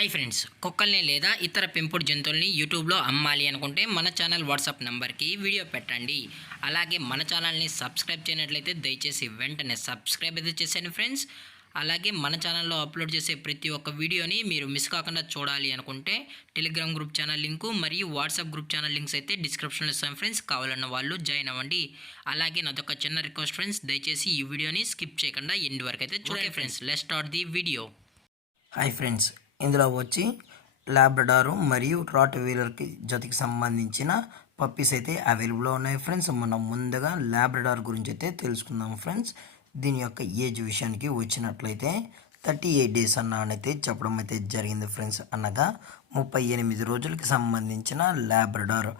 Hi friends, కుక్కల్ని లేదా ఇతర పెంపుడు జంతువుల్ని యూట్యూబ్లో అమ్మాలి అనుకుంటే మన ఛానల్ వాట్సాప్ నెంబర్కి వీడియో పెట్టండి. అలాగే మన ఛానల్ని సబ్స్క్రైబ్ చేయనట్లయితే దయచేసి వెంటనే సబ్స్క్రైబ్ అయితే చేసేయండి ఫ్రెండ్స్. అలాగే మన ఛానల్లో అప్లోడ్ చేసే ప్రతి ఒక్క వీడియోని మీరు మిస్ కాకుండా చూడాలి అనుకుంటే టెలిగ్రామ్ గ్రూప్ ఛానల్ లింకు మరియు వాట్సాప్ గ్రూప్ ఛానల్ లింక్స్ అయితే డిస్క్రిప్షన్లో ఇస్తాం ఫ్రెండ్స్. కావాలన్న వాళ్ళు జాయిన్ అవ్వండి. అలాగే నాదొక చిన్న రిక్వెస్ట్ ఫ్రెండ్స్, దయచేసి ఈ వీడియోని స్కిప్ చేయకుండా ఎండ్ వరకు అయితే చూడండి friends. Let's start the video. Hi friends, ఇందులో వచ్చి లాబ్రడారు మరియు రాట్ వీలర్కి జతకి సంబంధించిన పప్పీస్ అయితే అవైలబుల్లో ఉన్నాయి ఫ్రెండ్స్. మనం ముందుగా లాబ్రడార్ గురించి అయితే తెలుసుకుందాం ఫ్రెండ్స్. దీని యొక్క ఏజ్ విషయానికి వచ్చినట్లయితే 38 డేస్ అన్నైతే చెప్పడం అయితే జరిగింది ఫ్రెండ్స్. అనగా 38 రోజులకి సంబంధించిన లాబ్రడార్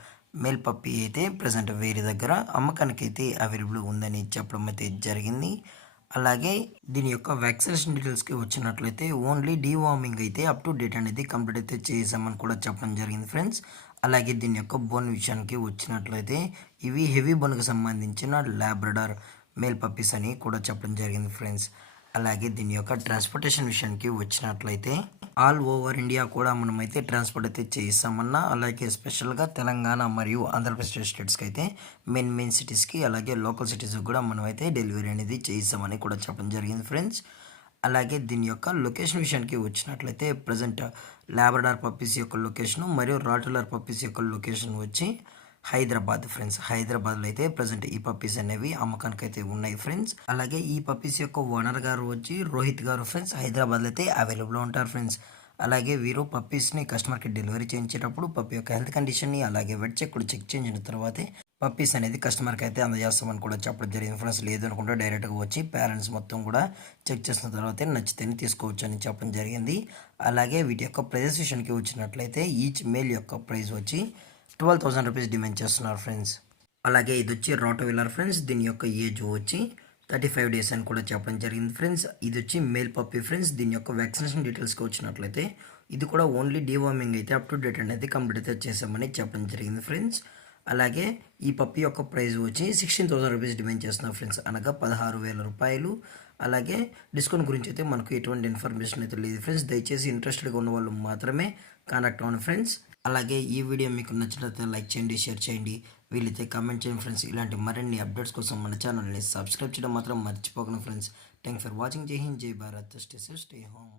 మేల్ పప్పీ అయితే ప్రజెంట్ వేరే దగ్గర అమ్మకానికి అయితే అవైలబుల్ ఉందని చెప్పడం అయితే జరిగింది. అలాగే దీని యొక్క వ్యాక్సినేషన్ డీటెయిల్స్కి వచ్చినట్లయితే ఓన్లీ డీవార్మింగ్ అయితే అప్ టు డేట్ అనేది కంప్లీట్ అయితే చేసామని కూడా చెప్పడం జరిగింది ఫ్రెండ్స్. అలాగే దీని యొక్క బోన్ విషయానికి వచ్చినట్లయితే ఇవి హెవీ బోన్కి సంబంధించిన లాబ్రడార్ మేల్ పప్పీస్ అని కూడా చెప్పడం జరిగింది ఫ్రెండ్స్. అలాగే దీని యొక్క ట్రాన్స్పోర్టేషన్ విషయానికి వచ్చినట్లయితే ఆల్ ఓవర్ ఇండియా కూడా మనమైతే ట్రాన్స్పోర్ట్ అయితే చేయిస్తామన్నా. అలాగే స్పెషల్గా తెలంగాణ మరియు ఆంధ్రప్రదేశ్ స్టేట్స్కి అయితే మెయిన్ సిటీస్కి అలాగే లోకల్ సిటీస్కి కూడా మనమైతే డెలివరీ అనేది చేయిస్తామని కూడా చెప్పడం జరిగింది ఫ్రెండ్స్. అలాగే దీని యొక్క లొకేషన్ విషయానికి వచ్చినట్లయితే ప్రజెంట్ లాబ్రడార్ పప్పీస్ యొక్క లొకేషను మరియు రాటులర్ పప్పీస్ యొక్క లొకేషన్ వచ్చి హైదరాబాద్ ఫ్రెండ్స్. హైదరాబాద్లో అయితే ప్రజెంట్ ఈ పప్పీస్ అనేవి అమ్మకానికి అయితే ఉన్నాయి ఫ్రెండ్స్. అలాగే ఈ పప్పీస్ యొక్క ఓనర్ గారు వచ్చి రోహిత్ గారు ఫ్రెండ్స్. హైదరాబాద్లో అయితే అవైలబుల్లో ఉంటారు ఫ్రెండ్స్. అలాగే వీరు పప్పీస్ని కస్టమర్కి డెలివరీ చేయించేటప్పుడు పప్పీ యొక్క హెల్త్ కండిషన్ని అలాగే వెట్ చెక్ కూడా చెక్ చేయించిన తర్వాతే పప్పీస్ అనేది కస్టమర్కి అయితే అందజేస్తామని కూడా చెప్పడం జరిగింది ఫ్రెండ్స్. లేదు అనుకుంటే డైరెక్ట్గా వచ్చి పేరెంట్స్ మొత్తం కూడా చెక్ చేసిన తర్వాతే నచ్చితేనే తీసుకోవచ్చు అని చెప్పడం జరిగింది. అలాగే వీటి యొక్క ప్రైజెస్ విషయానికి వచ్చినట్లయితే ఈచ్ మేల్ యొక్క ప్రైస్ వచ్చి 12,000 రూపీస్ డిమాండ్ చేస్తున్నారు ఫ్రెండ్స్. అలాగే ఇది వచ్చి రాట్ వీలర్ ఫ్రెండ్స్. దీని యొక్క ఏజ్ వచ్చి 35 డేస్ అని కూడా చెప్పడం జరిగింది ఫ్రెండ్స్. ఇది వచ్చి మేల్ పప్పీ ఫ్రెండ్స్. దీని యొక్క వ్యాక్సినేషన్ డీటెయిల్స్కి వచ్చినట్లయితే ఇది కూడా ఓన్లీ డీవార్మింగ్ అయితే అప్ టు డేట్ అనేది కంప్లీట్ అయితే చేసామని చెప్పడం జరిగింది ఫ్రెండ్స్. అలాగే ఈ పప్పీ యొక్క ప్రైస్ వచ్చి 16,000 రూపీస్ డిమాండ్ చేస్తున్నారు ఫ్రెండ్స్, అనగా 16,000 రూపాయలు. అలాగే డిస్కౌంట్ గురించి అయితే మనకు ఎటువంటి ఇన్ఫర్మేషన్ అయితే లేదు ఫ్రెండ్స్. దయచేసి ఇంట్రెస్టెడ్గా ఉన్న వాళ్ళు మాత్రమే కాంటాక్ట్ అవ్వండి ఫ్రెండ్స్. అలాగే ఈ వీడియో మీకు నచ్చినట్లయితే లైక్ చేయండి, షేర్ చేయండి, వీలైతే కామెంట్ చేయండి ఫ్రెండ్స్. ఇలాంటి మరిన్ని అప్డేట్స్ కోసం మన ఛానల్ని సబ్స్క్రైబ్ చేయడం మాత్రం మర్చిపోకండి ఫ్రెండ్స్. Thank for watching. జై హింద్, జై Bharat, stay safe, stay home.